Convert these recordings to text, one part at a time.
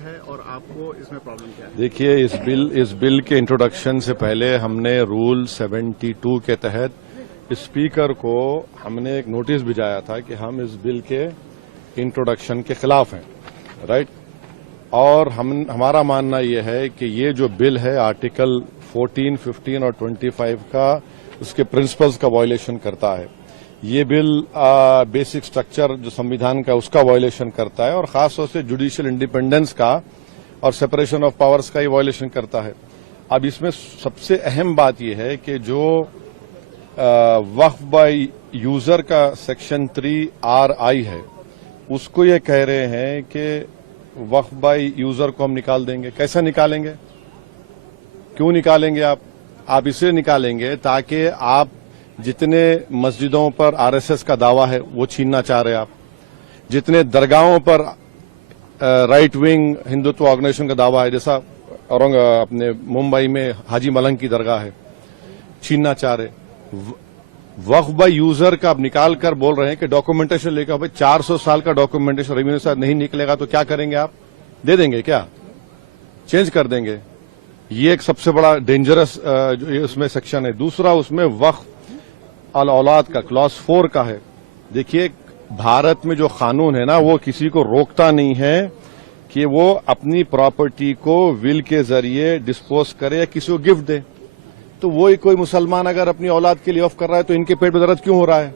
ہے اور آپ کو اس میں پرابلم کیا ہے؟ دیکھیے اس بل کے انٹروڈکشن سے پہلے ہم نے رول 72 کے تحت اسپیکر کو ہم نے ایک نوٹس بھیجایا تھا کہ ہم اس بل کے انٹروڈکشن کے خلاف ہیں، رائٹ؟ اور ہمارا ماننا یہ ہے کہ یہ جو بل ہے آرٹیکل 14, 15 اور 25 کا اس کے پرنسپلز کا وائلیشن کرتا ہے۔ یہ بل بیسک سٹرکچر جو سمویدھان کا اس کا وائلیشن کرتا ہے اور خاص طور سے جوڈیشل انڈیپینڈنس کا اور سپریشن آف پاورز کا یہ وائلیشن کرتا ہے۔ اب اس میں سب سے اہم بات یہ ہے کہ جو وقف بائی یوزر کا سیکشن 3RI ہے اس کو یہ کہہ رہے ہیں کہ وقف بائی یوزر کو ہم نکال دیں گے۔ کیسے نکالیں گے؟ کیوں نکالیں گے آپ اسے نکالیں گے تاکہ آپ جتنے مسجدوں پر RSS کا دعویٰ ہے وہ چھیننا چاہ رہے آپ، جتنے درگاہوں پر رائٹ ونگ ہندوتو آرگنائزیشن کا دعویٰ ہے، جیسا اپنے ممبئی میں حاجی ملنگ کی درگاہ ہے، چھیننا چاہ رہے۔ وقف بائی یوزر کا اب نکال کر بول رہے ہیں کہ ڈاکومنٹیشن لے کر بھائی 400 سال کا ڈاکومنٹیشن ریونیو سے نہیں نکلے گا تو کیا کریں گے آپ؟ دے دیں گے کیا؟ چینج کر دیں گے؟ یہ ایک سب سے بڑا ڈینجرس جو اس میں سیکشن ہے۔ دوسرا اس میں وقف الاولاد کا کلاس 4 کا ہے۔ دیکھیے بھارت میں جو قانون ہے نا وہ کسی کو روکتا نہیں ہے کہ وہ اپنی پراپرٹی کو ول کے ذریعے ڈسپوز کرے یا کسی کو گفٹ دے۔ تو وہی کوئی مسلمان اگر اپنی اولاد کے لیے وقف کر رہا ہے تو ان کے پیٹ میں درد کیوں ہو رہا ہے؟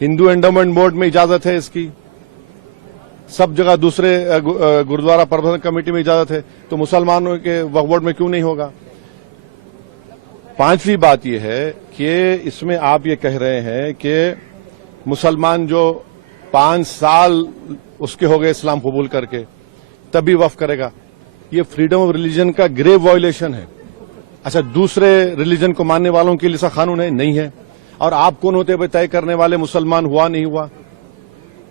ہندو انڈومنٹ بورڈ میں اجازت ہے اس کی، سب جگہ دوسرے گردوارہ پربندھن کمیٹی میں اجازت ہے، تو مسلمانوں کے وقف بورڈ میں کیوں نہیں ہوگا؟ پانچویں بات یہ ہے کہ اس میں آپ یہ کہہ رہے ہیں کہ مسلمان جو 5 سال اس کے ہو گئے اسلام قبول کر کے تبھی وقف کرے گا، یہ فریڈم آف ریلیجن کا گریو وائلیشن ہے۔ اچھا دوسرے ریلیجن کو ماننے والوں کے لیے ایسا قانون ہے؟ نہیں ہے۔ اور آپ کون ہوتے ہیں طے کرنے والے مسلمان ہوا نہیں ہوا؟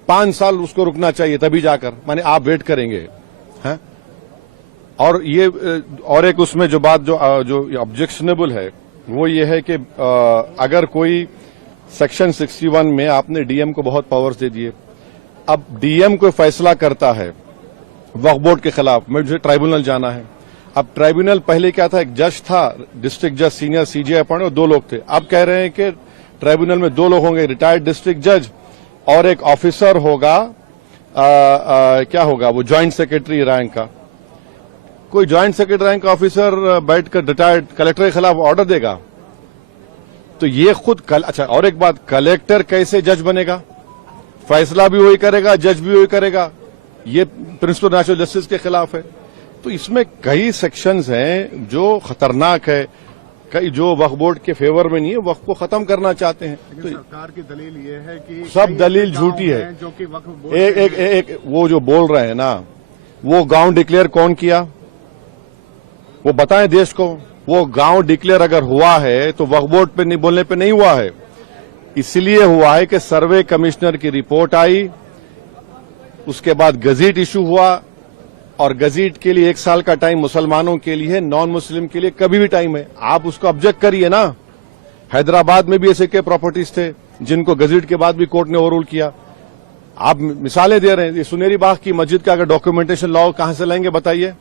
5 سال اس کو رکنا چاہیے تبھی جا کر، مانے آپ ویٹ کریں گے؟ اور یہ اور ایک اس میں جو بات جو آبجیکشنیبل ہے وہ یہ ہے کہ اگر کوئی سیکشن 61 میں آپ نے ڈی ایم کو بہت پاورز دے دیے، اب ڈی ایم کوئی فیصلہ کرتا ہے وقف بورڈ کے خلاف، مجھے ٹرائبونل جانا ہے۔ اب ٹرائبونل پہلے کیا تھا؟ ایک جج تھا، ڈسٹرکٹ جج سینئر CJ اپوائنٹ، اور 2 لوگ تھے۔ اب کہہ رہے ہیں کہ ٹرائبونل میں 2 لوگ ہوں گے، ریٹائرڈ ڈسٹرکٹ جج اور ایک آفیسر ہوگا، کیا ہوگا وہ جوائنٹ سیکرٹری رینک کا۔ کوئی جوائنٹ سیکرٹری رینک کا آفیسر بیٹھ کر ریٹائرڈ کلیکٹر کے خلاف آرڈر دے گا تو یہ خود اچھا اور ایک بات، کلیکٹر کیسے جج بنے گا؟ فیصلہ بھی وہی کرے گا، جج بھی وہی کرے گا، یہ پرنسپل نیچرل جسٹس کے خلاف ہے۔ تو اس میں کئی سیکشنز ہیں جو خطرناک ہے، کئی جو وقف بورڈ کے فیور میں نہیں ہے، وقف کو ختم کرنا چاہتے ہیں۔ تو سرکار کی دلیل یہ ہے کہ سب دلیل جھوٹی ہے۔ جو کہ وقف بورڈ ایک وہ جو بول رہے ہیں نا، وہ گاؤں ڈکلیئر کون کیا؟ وہ بتائیں دیش کو۔ وہ گاؤں ڈکلیئر اگر ہوا ہے تو وقف بورڈ پہ نہیں بولنے پہ نہیں ہوا ہے، اس لیے ہوا ہے کہ سروے کمشنر کی رپورٹ آئی، اس کے بعد گزٹ ایشو ہوا، اور گزٹ کے لیے 1 سال کا ٹائم مسلمانوں کے لیے، نان مسلم کے لیے کبھی بھی ٹائم ہے۔ آپ اس کو آبجیکٹ کریے نا۔ حیدرآباد میں بھی ایسے کے پراپرٹیز تھے جن کو گزٹ کے بعد بھی کورٹ نے اوور رول کیا۔ آپ مثالیں دے رہے ہیں، یہ سنیری باغ کی مسجد کا اگر ڈاکومنٹیشن لاؤ کہاں سے لائیں گے بتائیے؟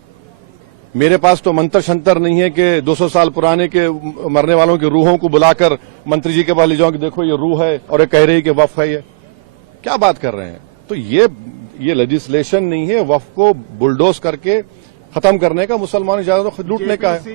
میرے پاس تو منتر شنتر نہیں ہے کہ 200 سال پرانے کے مرنے والوں کی روحوں کو بلا کر منتری جی کے پاس لے جاؤں کہ دیکھو یہ روح ہے اور یہ کہہ رہی ہے کہ وقف ہے۔ یہ کیا بات کر رہے ہیں؟ تو یہ لیجسلیشن نہیں ہے وقف کو بلڈوز کر کے ختم کرنے کا، مسلمان اجازت لوٹنے کا ہے۔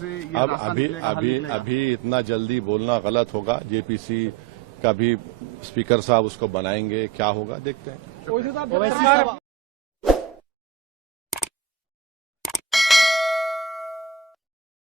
سے ابھی اتنا جلدی بولنا غلط ہوگا۔ JPC کا بھی اسپیکر صاحب اس کو بنائیں گے، کیا ہوگا دیکھتے ہیں۔